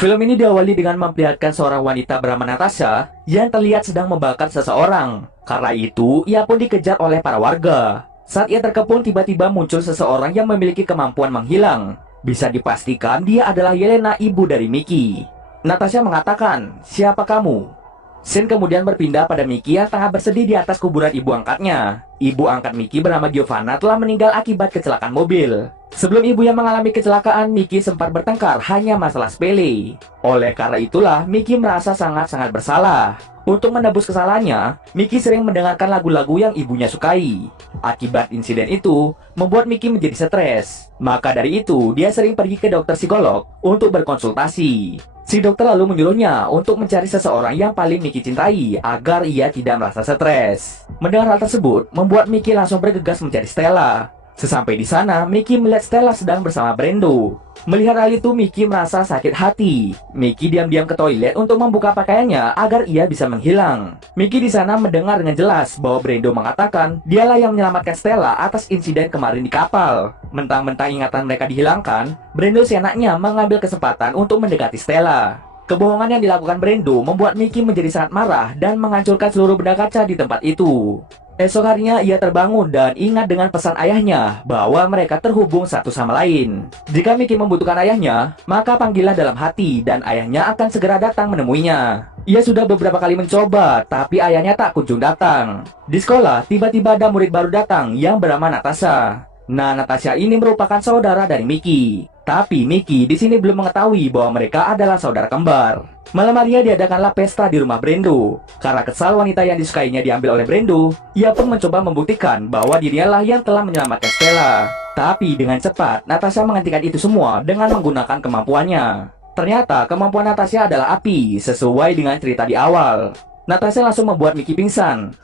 Film ini diawali dengan memperlihatkan seorang wanita bernama Natasha yang terlihat sedang membakar seseorang. Karena itu, ia pun dikejar oleh para warga. Saat ia terkepung, tiba-tiba muncul seseorang yang memiliki kemampuan menghilang. Bisa dipastikan dia adalah Yelena, ibu dari Mickey. Natasha mengatakan, "Siapa kamu?" Scene kemudian berpindah pada Mickey yang tengah bersedih di atas kuburan ibu angkatnya. Ibu angkat Mickey bernama Giovanna telah meninggal akibat kecelakaan mobil. Sebelum ibu yang mengalami kecelakaan, Mickey sempat bertengkar hanya masalah sepele. Oleh karena itulah, Mickey merasa sangat-sangat bersalah. Untuk menebus kesalahannya, Mickey sering mendengarkan lagu-lagu yang ibunya sukai. Akibat insiden itu, membuat Mickey menjadi stres. Maka dari itu, dia sering pergi ke dokter psikolog untuk berkonsultasi. Si dokter lalu menyuruhnya untuk mencari seseorang yang paling Mickey cintai agar ia tidak merasa stres. Mendengar hal tersebut, membuat Mickey langsung bergegas mencari Stella. Sesampai di sana, Mickey melihat Stella sedang bersama Brando. Melihat hal itu, Mickey merasa sakit hati. Mickey diam-diam ke toilet untuk membuka pakaiannya agar ia bisa menghilang. Mickey di sana mendengar dengan jelas bahwa Brando mengatakan dialah yang menyelamatkan Stella atas insiden kemarin di kapal. Mentang-mentang ingatan mereka dihilangkan, Brando seenaknya mengambil kesempatan untuk mendekati Stella. Kebohongan yang dilakukan Brando membuat Mickey menjadi sangat marah dan menghancurkan seluruh benda kaca di tempat itu. Esok harinya ia terbangun dan ingat dengan pesan ayahnya bahwa mereka terhubung satu sama lain. Jika Mickey membutuhkan ayahnya, maka panggillah dalam hati dan ayahnya akan segera datang menemuinya. Ia sudah beberapa kali mencoba, tapi ayahnya tak kunjung datang. Di sekolah, tiba-tiba ada murid baru datang yang bernama Natasha. Nah, Natasha ini merupakan saudara dari Mickey. Tapi Mickey di sini belum mengetahui bahwa mereka adalah saudara kembar. Malam harinya diadakanlah pesta di rumah Brando. Karena kesal wanita yang disukainya diambil oleh Brando, ia pun mencoba membuktikan bahwa dirinya lah yang telah menyelamatkan Stella. Tapi dengan cepat, Natasha menghentikan itu semua dengan menggunakan kemampuannya. Ternyata kemampuan Natasha adalah api, sesuai dengan cerita di awal. Natasha langsung membuat Mickey pingsan.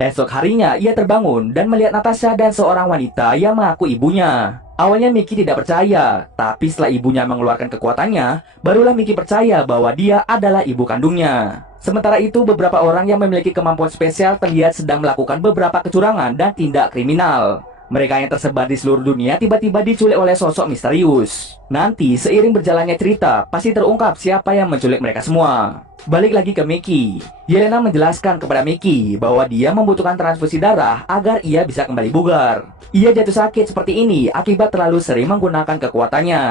Esok harinya ia terbangun dan melihat Natasha dan seorang wanita yang mengaku ibunya. Awalnya Mickey tidak percaya, tapi setelah ibunya mengeluarkan kekuatannya, barulah Mickey percaya bahwa dia adalah ibu kandungnya. Sementara itu, beberapa orang yang memiliki kemampuan spesial terlihat sedang melakukan beberapa kecurangan dan tindak kriminal. Mereka yang tersebar di seluruh dunia tiba-tiba diculik oleh sosok misterius. Nanti, seiring berjalannya cerita, pasti terungkap siapa yang menculik mereka semua. Balik lagi ke Mickey. Yelena menjelaskan kepada Mickey bahwa dia membutuhkan transfusi darah agar ia bisa kembali bugar. Ia jatuh sakit seperti ini akibat terlalu sering menggunakan kekuatannya.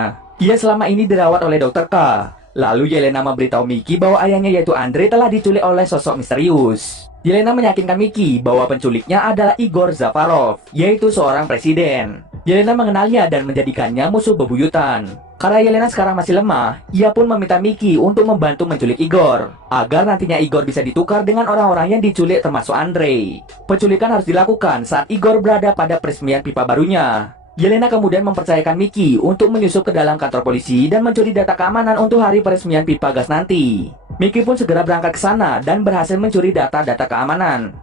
Ia selama ini dirawat oleh Dr. K. Lalu Yelena memberitahu Mickey bahwa ayahnya yaitu Andre telah diculik oleh sosok misterius. Yelena meyakinkan Mickey bahwa penculiknya adalah Igor Zafarov, yaitu seorang presiden. Yelena mengenalnya dan menjadikannya musuh bebuyutan. Karena Yelena sekarang masih lemah, ia pun meminta Mickey untuk membantu menculik Igor, agar nantinya Igor bisa ditukar dengan orang-orang yang diculik termasuk Andre. Penculikan harus dilakukan saat Igor berada pada peresmian pipa barunya. Yelena kemudian mempercayakan Mickey untuk menyusup ke dalam kantor polisi dan mencuri data keamanan untuk hari peresmian pipa gas nanti. Mickey pun segera berangkat ke sana dan berhasil mencuri data-data keamanan.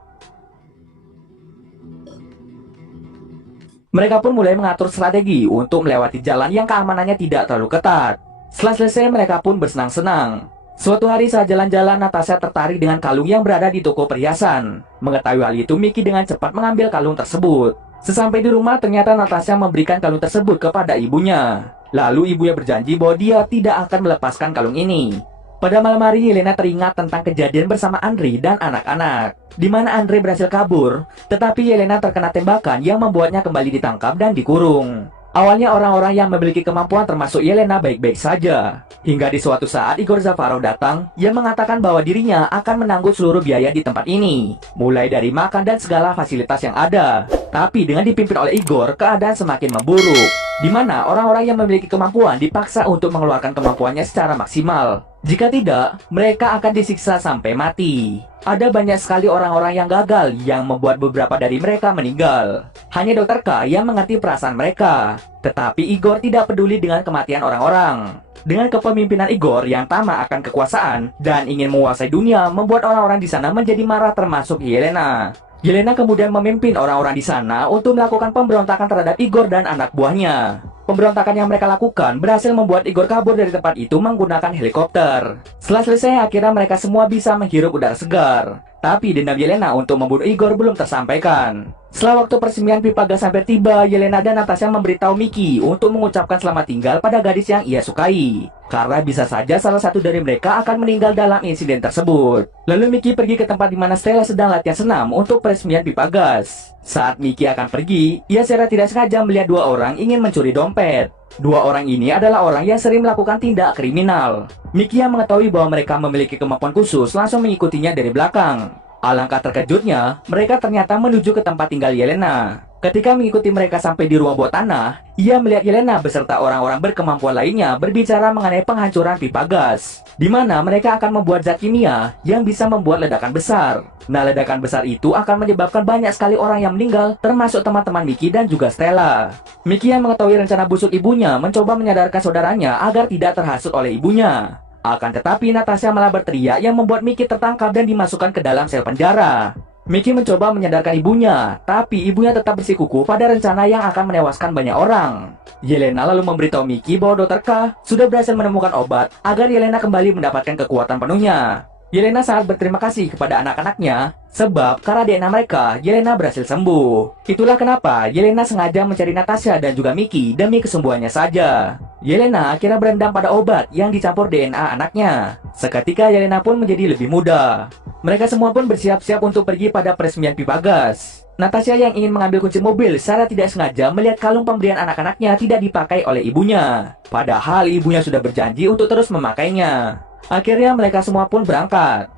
Mereka pun mulai mengatur strategi untuk melewati jalan yang keamanannya tidak terlalu ketat. Setelah selesai, mereka pun bersenang-senang. Suatu hari saat jalan-jalan, Natasha tertarik dengan kalung yang berada di toko perhiasan. Mengetahui hal itu, Mickey dengan cepat mengambil kalung tersebut. Sesampai di rumah, ternyata Natasha memberikan kalung tersebut kepada ibunya. Lalu ibunya berjanji bahwa dia tidak akan melepaskan kalung ini. Pada malam hari, Yelena teringat tentang kejadian bersama Andre dan anak-anak, di mana Andre berhasil kabur, tetapi Yelena terkena tembakan yang membuatnya kembali ditangkap dan dikurung. Awalnya orang-orang yang memiliki kemampuan termasuk Yelena baik-baik saja. Hingga di suatu saat Igor Zafarov datang, yang mengatakan bahwa dirinya akan menanggung seluruh biaya di tempat ini, mulai dari makan dan segala fasilitas yang ada. Tapi dengan dipimpin oleh Igor, keadaan semakin memburuk, di mana orang-orang yang memiliki kemampuan dipaksa untuk mengeluarkan kemampuannya secara maksimal. Jika tidak, mereka akan disiksa sampai mati. Ada banyak sekali orang-orang yang gagal yang membuat beberapa dari mereka meninggal. Hanya Dr. K yang mengerti perasaan mereka. Tetapi Igor tidak peduli dengan kematian orang-orang. Dengan kepemimpinan Igor yang tamak akan kekuasaan dan ingin menguasai dunia, membuat orang-orang di sana menjadi marah termasuk Yelena. Yelena kemudian memimpin orang-orang di sana untuk melakukan pemberontakan terhadap Igor dan anak buahnya. Pemberontakan yang mereka lakukan berhasil membuat Igor kabur dari tempat itu menggunakan helikopter. Setelah selesai, akhirnya mereka semua bisa menghirup udara segar. Tapi dendam Yelena untuk membunuh Igor belum tersampaikan. Setelah waktu persemian pipa gas hampir tiba, Yelena dan Natasha memberitahu Mickey untuk mengucapkan selamat tinggal pada gadis yang ia sukai. Karena bisa saja salah satu dari mereka akan meninggal dalam insiden tersebut. Lalu Mickey pergi ke tempat di mana Stella sedang latihan senam untuk peresmian pipa gas. Saat Mickey akan pergi, ia secara tidak sengaja melihat dua orang ingin mencuri dompet. Dua orang ini adalah orang yang sering melakukan tindak kriminal. Mickey yang mengetahui bahwa mereka memiliki kemampuan khusus langsung mengikutinya dari belakang. Alangkah terkejutnya, mereka ternyata menuju ke tempat tinggal Yelena. Ketika mengikuti mereka sampai di ruang bawah tanah, ia melihat Yelena beserta orang-orang berkemampuan lainnya berbicara mengenai penghancuran pipa gas, di mana mereka akan membuat zat kimia yang bisa membuat ledakan besar. Nah, ledakan besar itu akan menyebabkan banyak sekali orang yang meninggal, termasuk teman-teman Mickey dan juga Stella. Mickey yang mengetahui rencana busuk ibunya mencoba menyadarkan saudaranya agar tidak terhasut oleh ibunya. Akan tetapi Natasha malah berteriak yang membuat Mickey tertangkap dan dimasukkan ke dalam sel penjara. Mickey mencoba menyadarkan ibunya, tapi ibunya tetap bersikukuh pada rencana yang akan menewaskan banyak orang. Yelena lalu memberitahu Mickey bahwa Dr. K sudah berhasil menemukan obat agar Yelena kembali mendapatkan kekuatan penuhnya. Yelena sangat berterima kasih kepada anak-anaknya, sebab karena DNA mereka, Yelena berhasil sembuh. Itulah kenapa Yelena sengaja mencari Natasha dan juga Mickey demi kesembuhannya saja. Yelena akhirnya berendam pada obat yang dicampur DNA anaknya. Seketika Yelena pun menjadi lebih muda. Mereka semua pun bersiap-siap untuk pergi pada peresmian pipa gas. Natasha yang ingin mengambil kunci mobil secara tidak sengaja melihat kalung pemberian anak-anaknya tidak dipakai oleh ibunya. Padahal ibunya sudah berjanji untuk terus memakainya. Akhirnya mereka semua pun berangkat.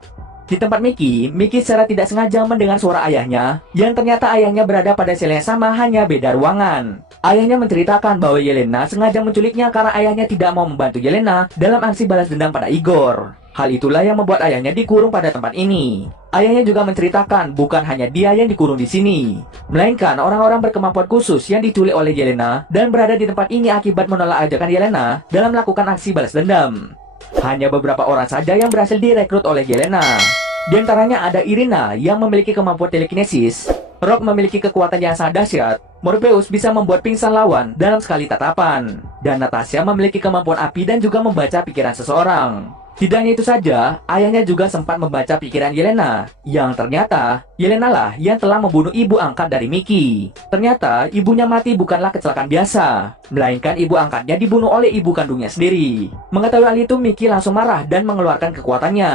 Di tempat Mickey secara tidak sengaja mendengar suara ayahnya, yang ternyata ayahnya berada pada sel yang sama hanya beda ruangan. Ayahnya menceritakan bahwa Yelena sengaja menculiknya karena ayahnya tidak mau membantu Yelena dalam aksi balas dendam pada Igor. Hal itulah yang membuat ayahnya dikurung pada tempat ini. Ayahnya juga menceritakan bukan hanya dia yang dikurung di sini, melainkan orang-orang berkemampuan khusus yang diculik oleh Yelena dan berada di tempat ini akibat menolak ajakan Yelena dalam melakukan aksi balas dendam. Hanya beberapa orang saja yang berhasil direkrut oleh Yelena. Di antaranya ada Irina yang memiliki kemampuan telekinesis, Rock memiliki kekuatan yang sangat dahsyat, Morpheus bisa membuat pingsan lawan dalam sekali tatapan, dan Natasha memiliki kemampuan api dan juga membaca pikiran seseorang. Tidak hanya itu saja, ayahnya juga sempat membaca pikiran Yelena, yang ternyata Yelena lah yang telah membunuh ibu angkat dari Mickey. Ternyata ibunya mati bukanlah kecelakaan biasa, melainkan ibu angkatnya dibunuh oleh ibu kandungnya sendiri. Mengetahui hal itu, Mickey langsung marah dan mengeluarkan kekuatannya.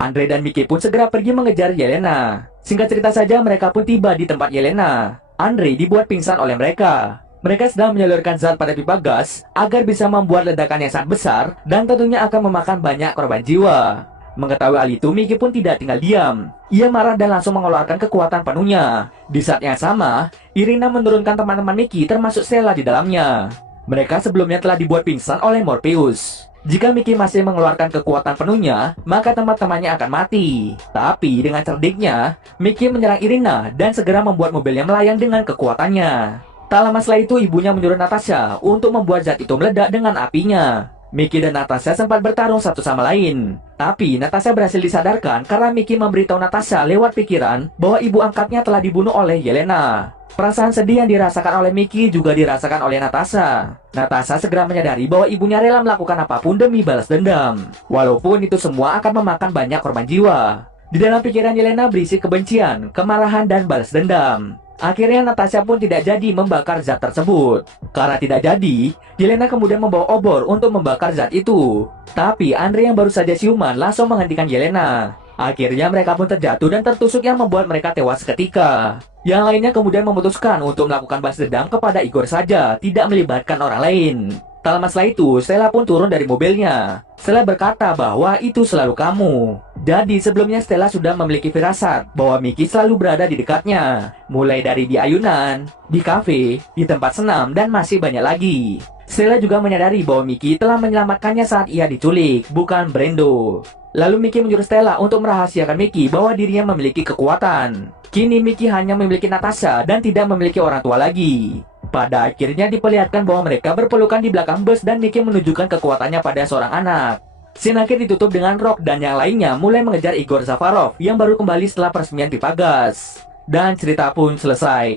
Andre dan Mickey pun segera pergi mengejar Yelena. Singkat cerita saja, mereka pun tiba di tempat Yelena. Andre dibuat pingsan oleh mereka. Mereka sedang menyalurkan zat pada pipa gas agar bisa membuat ledakan yang sangat besar dan tentunya akan memakan banyak korban jiwa. Mengetahui hal itu, Mickey pun tidak tinggal diam. Ia marah dan langsung mengeluarkan kekuatan penuhnya. Di saat yang sama, Irina menurunkan teman-teman Mickey termasuk Stella di dalamnya. Mereka sebelumnya telah dibuat pingsan oleh Morpheus. Jika Mickey masih mengeluarkan kekuatan penuhnya, maka teman-temannya akan mati. Tapi dengan cerdiknya, Mickey menyerang Irina dan segera membuat mobilnya melayang dengan kekuatannya. Tak lama setelah itu, ibunya menyuruh Natasha untuk membuat zat itu meledak dengan apinya. Mickey dan Natasha sempat bertarung satu sama lain. Tapi Natasha berhasil disadarkan karena Mickey memberitahu Natasha lewat pikiran bahwa ibu angkatnya telah dibunuh oleh Yelena. Perasaan sedih yang dirasakan oleh Mickey juga dirasakan oleh Natasha. Natasha segera menyadari bahwa ibunya rela melakukan apapun demi balas dendam, walaupun itu semua akan memakan banyak korban jiwa. Di dalam pikiran Yelena berisi kebencian, kemarahan, dan balas dendam. Akhirnya Natasha pun tidak jadi membakar zat tersebut. Karena tidak jadi, Yelena kemudian membawa obor untuk membakar zat itu. Tapi Andre yang baru saja siuman langsung menghentikan Yelena. Akhirnya mereka pun terjatuh dan tertusuk yang membuat mereka tewas seketika. Yang lainnya kemudian memutuskan untuk melakukan balas dendam kepada Igor saja, tidak melibatkan orang lain. Tak lama setelah itu, Stella pun turun dari mobilnya. Stella berkata bahwa itu selalu kamu. Jadi sebelumnya Stella sudah memiliki firasat bahwa Mickey selalu berada di dekatnya. Mulai dari di ayunan, di kafe, di tempat senam, dan masih banyak lagi. Stella juga menyadari bahwa Mickey telah menyelamatkannya saat ia diculik, bukan Brando. Lalu Mickey menyuruh Stella untuk merahasiakan Mickey bahwa dirinya memiliki kekuatan. Kini Mickey hanya memiliki Natasha dan tidak memiliki orang tua lagi. Pada akhirnya diperlihatkan bahwa mereka berpelukan di belakang bus dan Mickey menunjukkan kekuatannya pada seorang anak. Scene akhir ditutup dengan Rock dan yang lainnya mulai mengejar Igor Zafarov yang baru kembali setelah peresmian FIFA Gas. Dan cerita pun selesai.